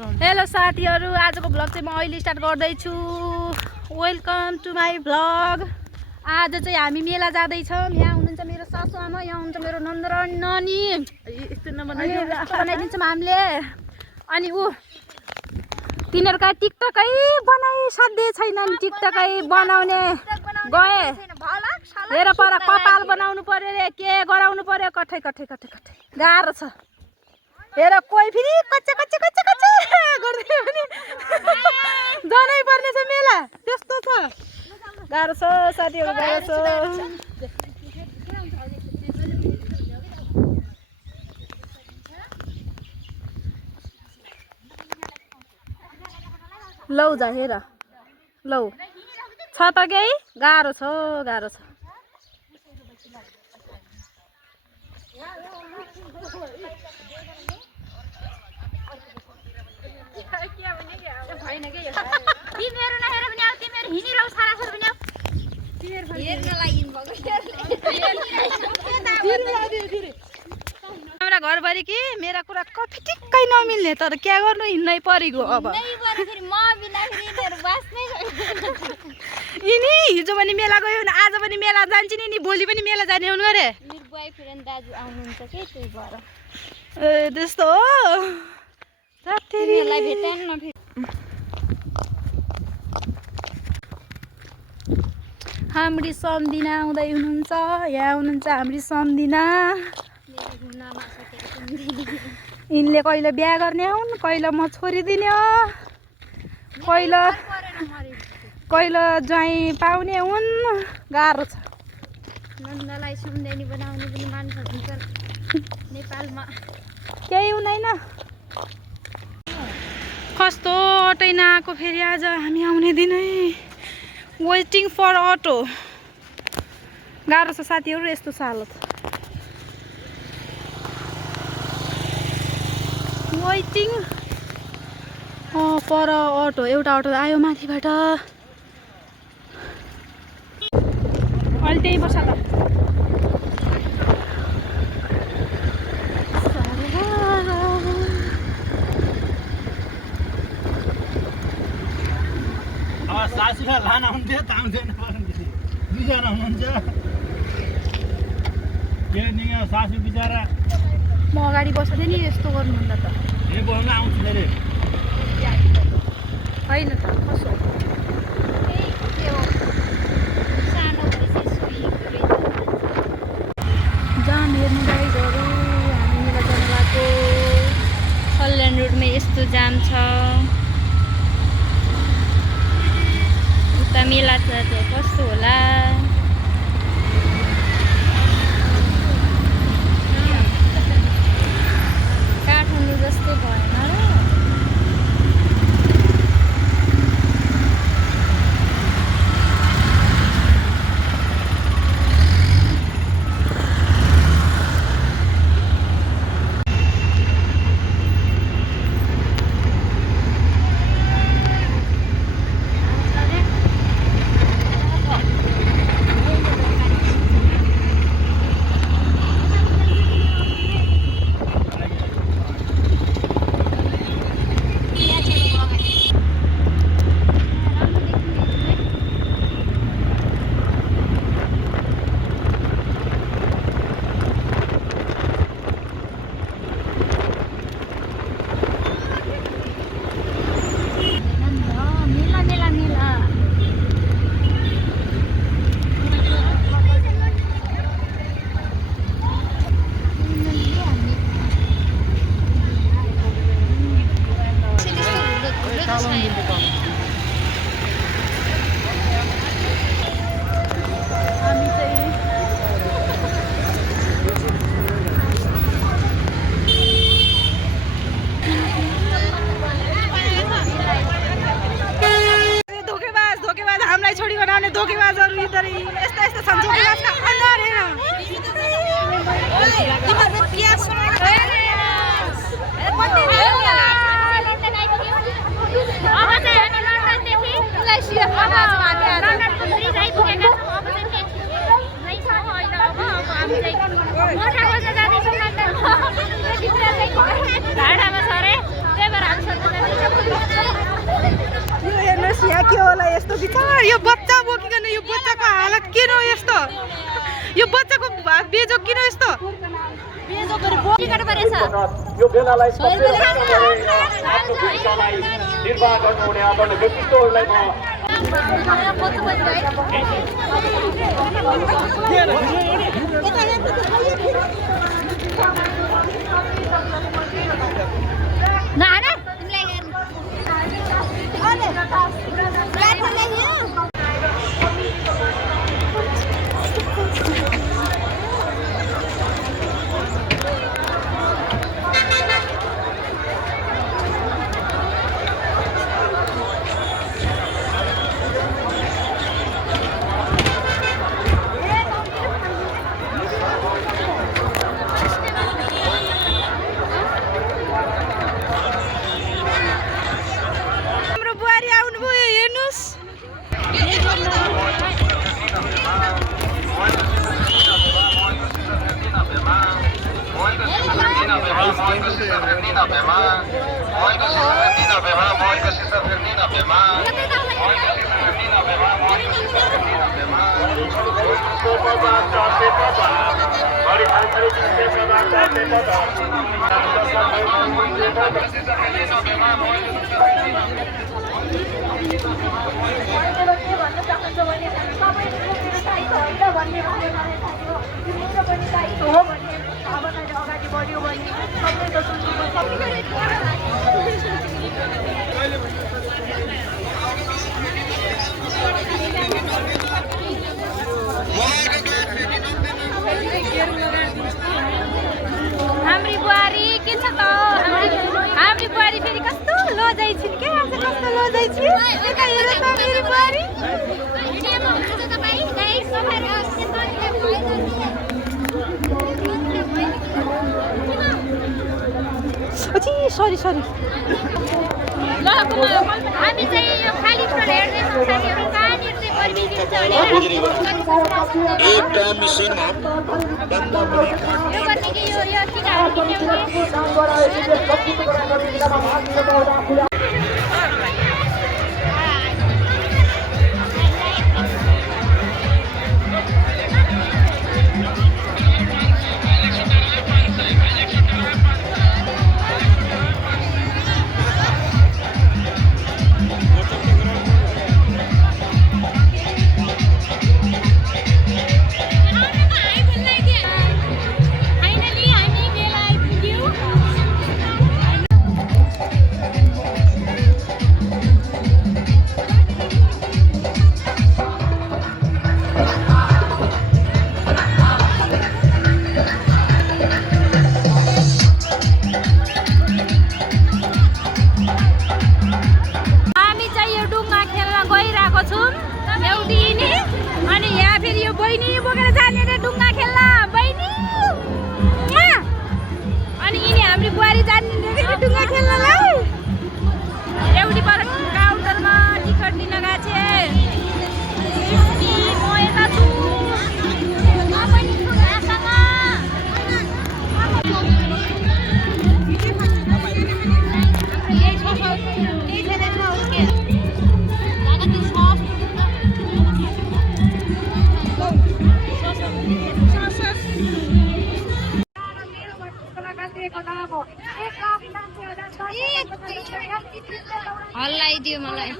Hello साथीहरु, आजको vlog चाहिँ म अहिले स्टार्ट गर्दैछु। Welcome to my vlog. आज चाहिँ हामी मेला जाँदैछौँ। यहाँ हुनुहुन्छ मेरो सासुआमा, यहाँ हुनुहुन्छ मेरो नन्दरा नानी। यस्तो बनाइदिन्छौँ हामीले। अनि तिनीहरूका टिकटकै बनाइसक्दै छैनन्। टिकटकै बनाउने गए हेर पर कपाल बनाउनु पर्यो रे, के गराउनु पर्यो, कठै कठै कठै कठै गाह्रो छ। हेर कोही फेरि कच्चा कच्चा कच्चा कच्चा गर्दै पनि जानै पर्ने छ मेला, त्यस्तो छ। गाह्रो छ साथीहरू, गाह्रो छ। लौ जा हेर, लौ छ त केही, गाह्रो छ, गाह्रो छ। तिमीहरू नहेर पनि आऊ, तिमीहरू हिँडिरहौ सारासर पनि आऊ। हेर्न लागि हाम्रो घरभरि कि मेरा कुरा कफिटिक्कै नमिल्ने, तर क्या गर्नु, हिँड्नै परेको। अब यिनी हिजो पनि मेला गयो, आज पनि मेला जान्छ नि, भोलि पनि मेला जाने हुन् गरे। मेरो बोयफ्रेन्ड दाजु आउनुहुन्छ के, त्यही भएर ए त्यस्तो हो। साथीहरुलाई भेटाउन नभेट। हाम्री सम्धिना आउँदै हुनुहुन्छ, यहाँ हुनुहुन्छ हाम्री सम्धिना। यिनले कहिले बिहा गर्ने हुन्, कहिले म छोरी दिने हो, कहिले ज्वाइँ पाउने हुन्। गाह्रो छ। नन्दलाई सुम्धेनी बनाउने पनि मान्छे हुन्छन् नेपालमा, केही हुँदैन। कस्तो अटै नआएको फेरि आज हामी आउने दिनै। वेटिङ फर अटो, गाह्रो छ साथीहरू, यस्तो छ हालत। वेटिङ पर अटो, एउटा अटो आयो माथिबाट। अहिले त्यही बस्छ त। सासूलाई लान आउँथ्यो त आउँथेन, दुईजना हुनुहुन्छ। सासू बिचरा म अगाडि बस्दै नि यस्तो गर्नुहुन्न त। बस्न आउँछु फेरि होइन त, कसो जाम हेर्नु गाइजहरू, हामी मेला जान लागेको। कल्याण रोडमा यस्तो जाम छ। उता मेला छ, त्यहाँ कस्तो होला। काठमाडौँ जस्तो भएन र। धोकेबाजहरू यिनीहरू यस्ता यस्ता छन्। धोकेबाजका अन्डर हेर, भाडामा छ रे, त्यही भएर हामी के होला यस्तो बिचार यो बच्चा बोकिकन यो बच्चाको हालत किन यस्तो यो बच्चाको बेजोग किन यस्तो यो बेलालाई निर्वाह गर्नुहुने आदरणीय व्यक्तित्वहरूलाई म हाम्री बुहारी के छ त हाम्री बुहारी फेरि कस्तो लोजाइ छिन् के आज कस्तो लोजाइ छिन् देखा हेर त मेरी बुहारी भिडियोमा हुन्छ तपाई गाइस सरी सरी ल हामी चाहिँ यो खाली स्टोर हेर्दै छौँ साथीहरु कहाँनिर चाहिँ बनिदिन्छ भने एउटा मिसिनमा यो गर्ने कि यो किनाहरू किन्ने हल्लाइदियो मलाई